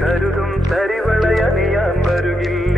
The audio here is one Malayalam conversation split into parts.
കരുതും തരിവളയണിയാൻ വരുകില്ല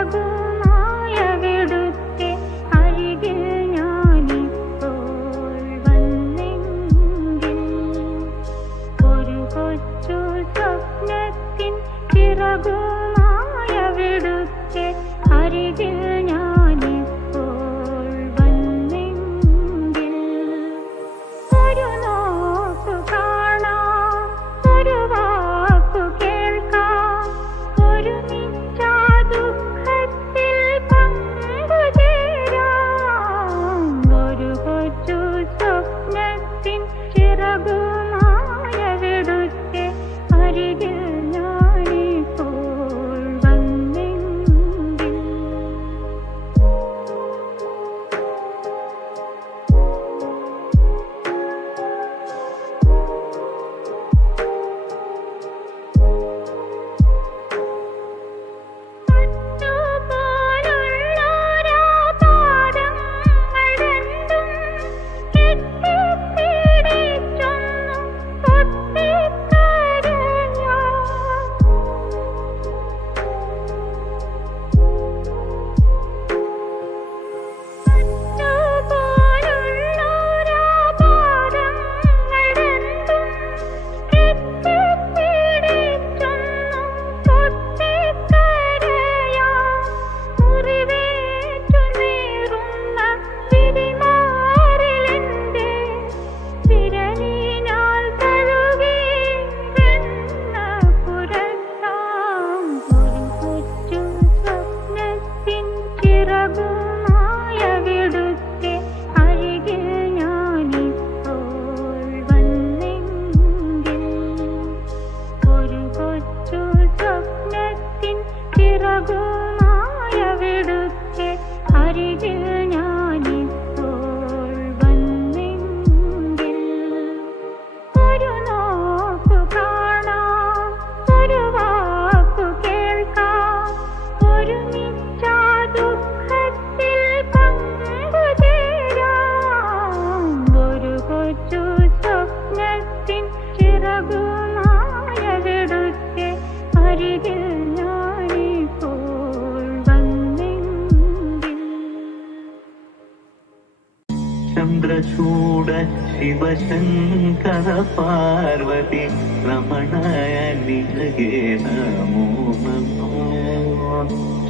লাগো शिवशङ्कर पार्वती रमणाय निलगे नमो नमो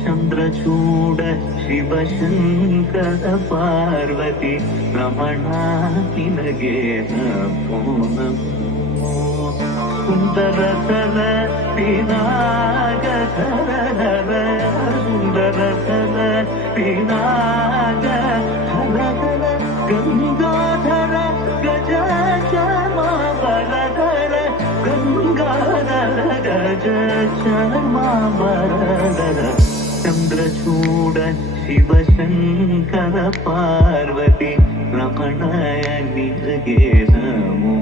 चन्द्रचूड शिवशङ्कर पार्वती रमणा निलगे नमो नमो सुन्दरतर पिनागधर सुन्दरतर पिनाग हर हर गम्य உமாவரதர சந்திரசூட சிவசங்கர பார்வதி ரமணய நிஜகே நமோ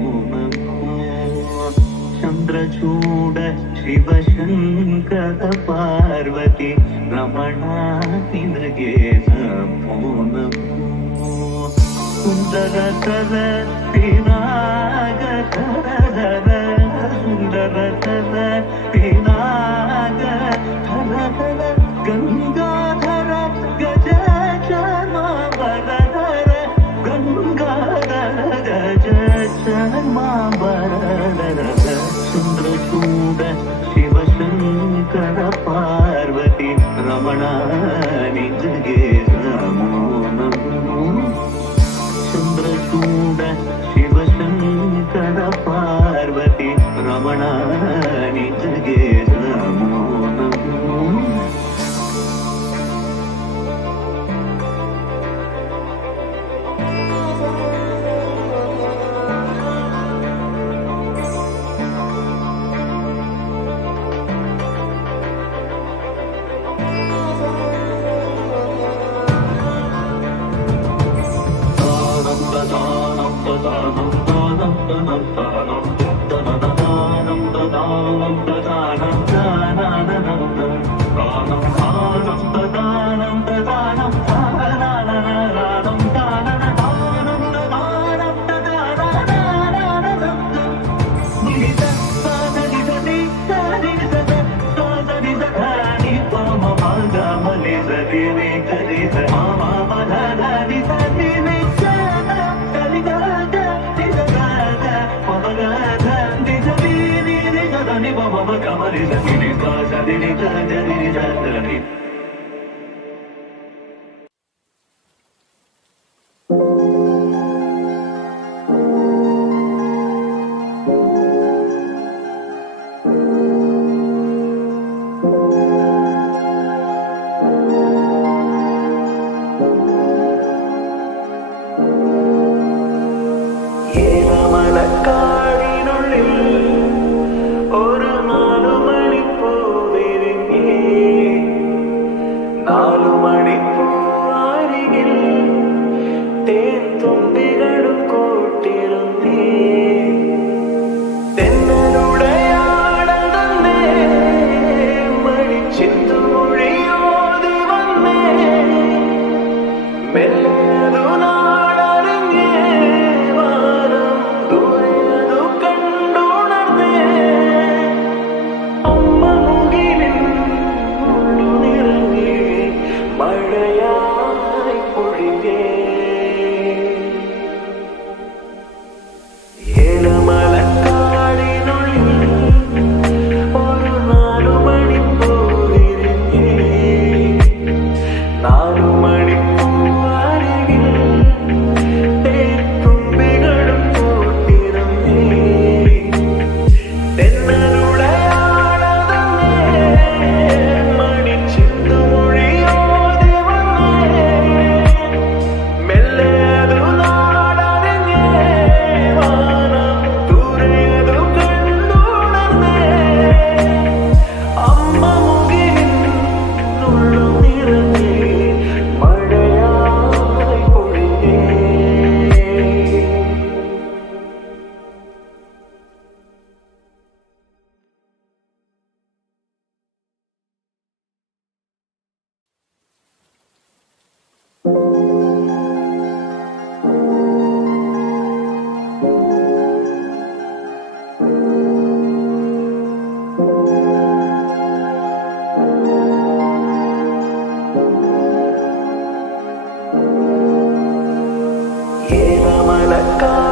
Chandrachud Shiva Shankar Parvati रमणाति नृगे Namo Namo सुन्दरतर पिनागतर सुन्दरतर 勇敢 Thank you. my let go.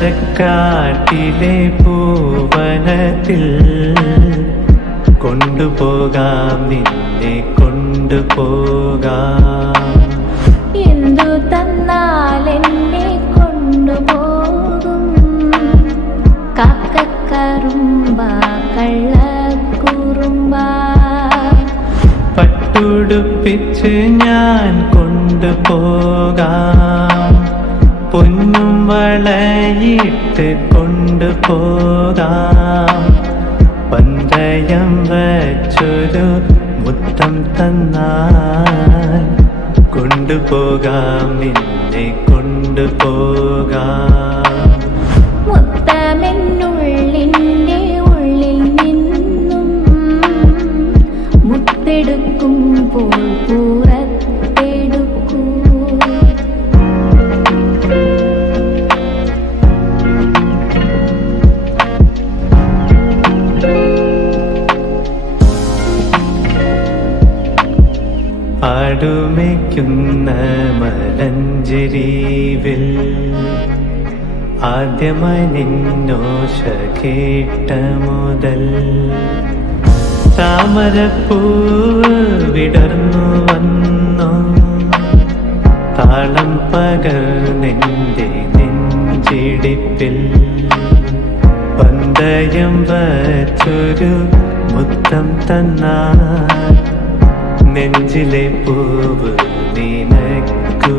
ചാരക്കാട്ടിലെ പൂവനത്തിൽ കൊണ്ടുപോകാം നിന്നെ കൊണ്ടുപോകാം. എന്തു തന്നാൽ എന്നെ കൊണ്ടുപോകും? കാക്കക്കറുമ്പ കള്ളക്കുറുമ്പ. പട്ടുടുപ്പിച്ച് ഞാൻ കൊണ്ടുപോകാം. പൊന്നും വളയിട്ട് കൊണ്ടുപോകാം പന്തയം വച്ചൊരു മുത്തം തന്നാൽ കൊണ്ടുപോകാം നിന്നെ കൊണ്ടുപോകാം ആടുമയ്ക്കുന്ന മലഞ്ചെരീവിൽ ആദ്യമായി നിന്നോശ കേട്ട മുതൽ താമരപ്പൂ വിടർന്നു വന്നു. താളം പകർന്നെന്റെ നെഞ്ചിടിപ്പിൽ പന്തയം വച്ചൊരു മുത്തം തന്നാൽ നെഞ്ചിലെ പൂവ് നിനക്കു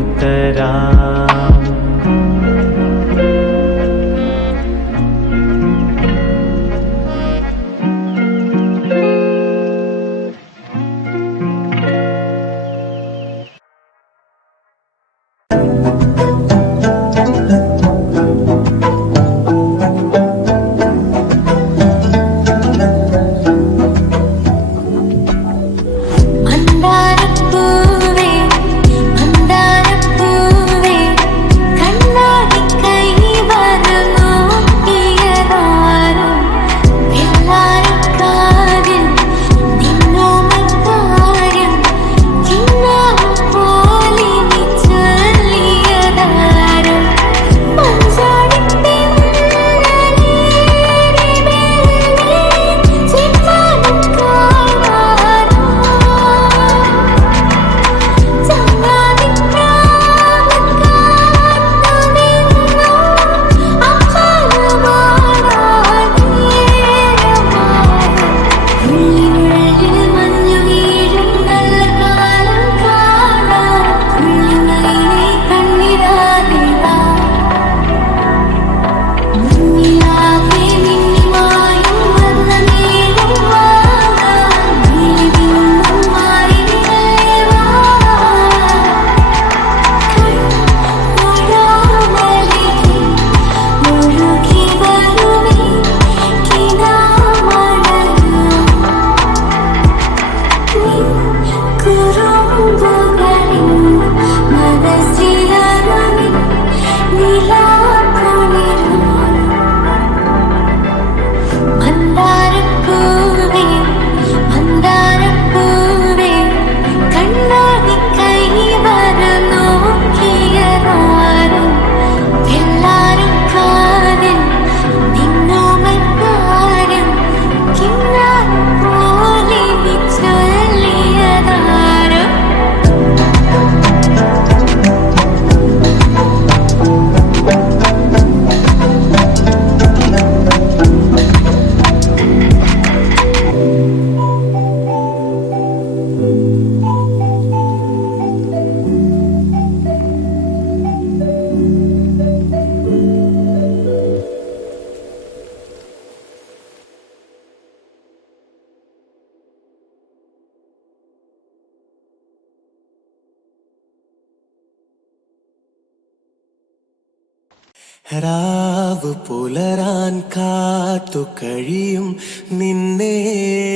രാവ് പുലരാൻ കാത്തു കഴിയും. നിന്നെ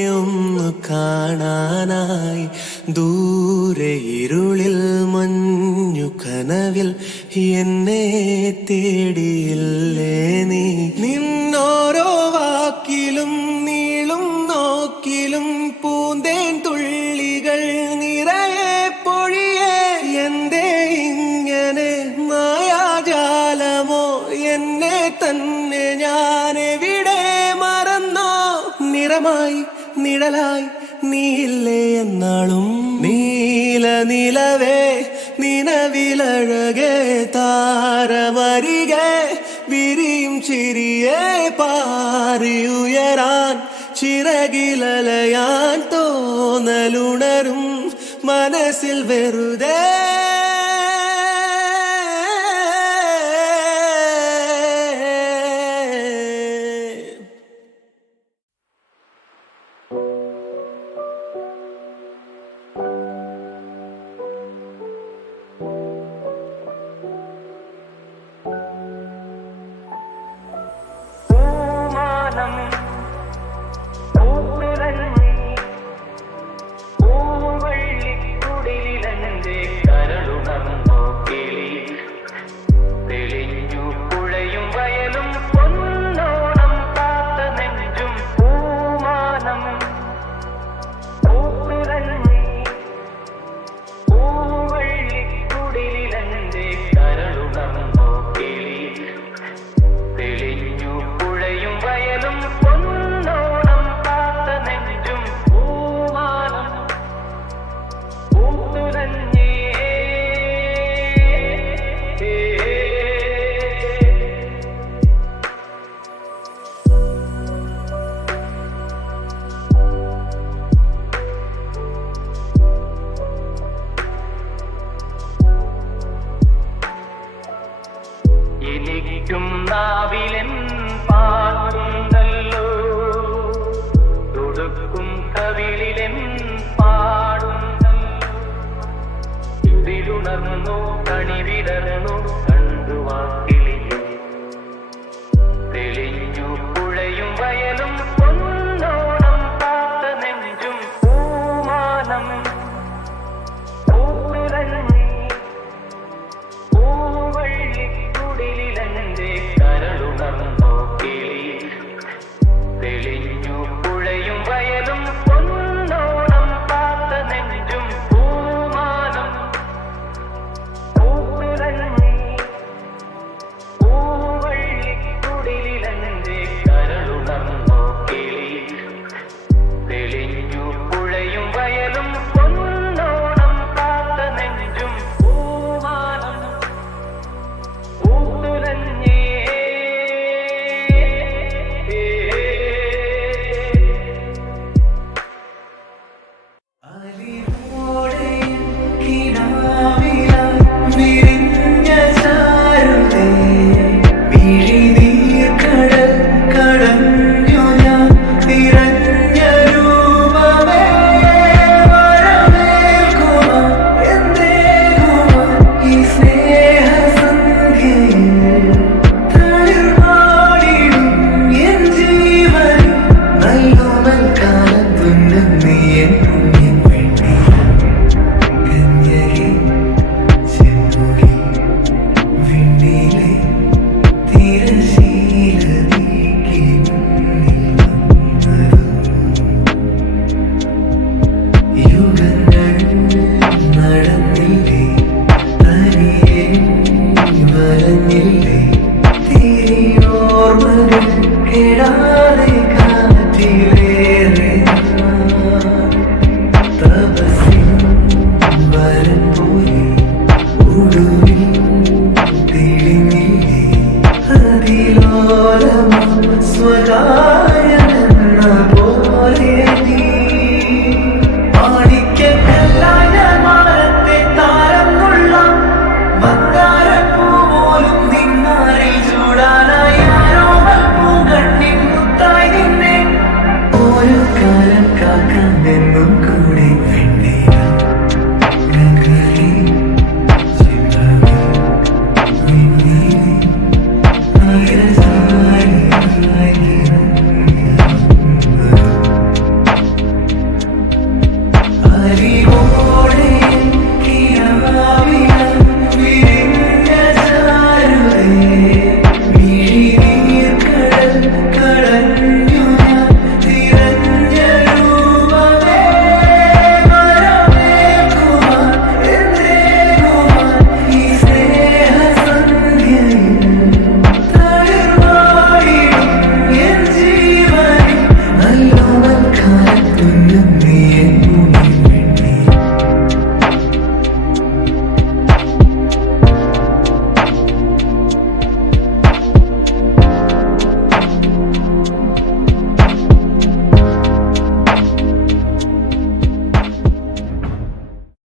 ഒന്ന് കാണാനായി ദൂരെ ഇരുളിൽ മഞ്ഞു കനവിൽ എന്നെ തേടിയില്ലേ. നിഴലായി നീയില്ലേ എന്നാളും? നീല നിലവേ നിലവിലഴകേ താരമരികെ വിരിയും ചിരിയെ പാറിയുയരാൻ ചിറകിലലയാൻ തോന്നലുണരും മനസ്സിൽ വെറുതേ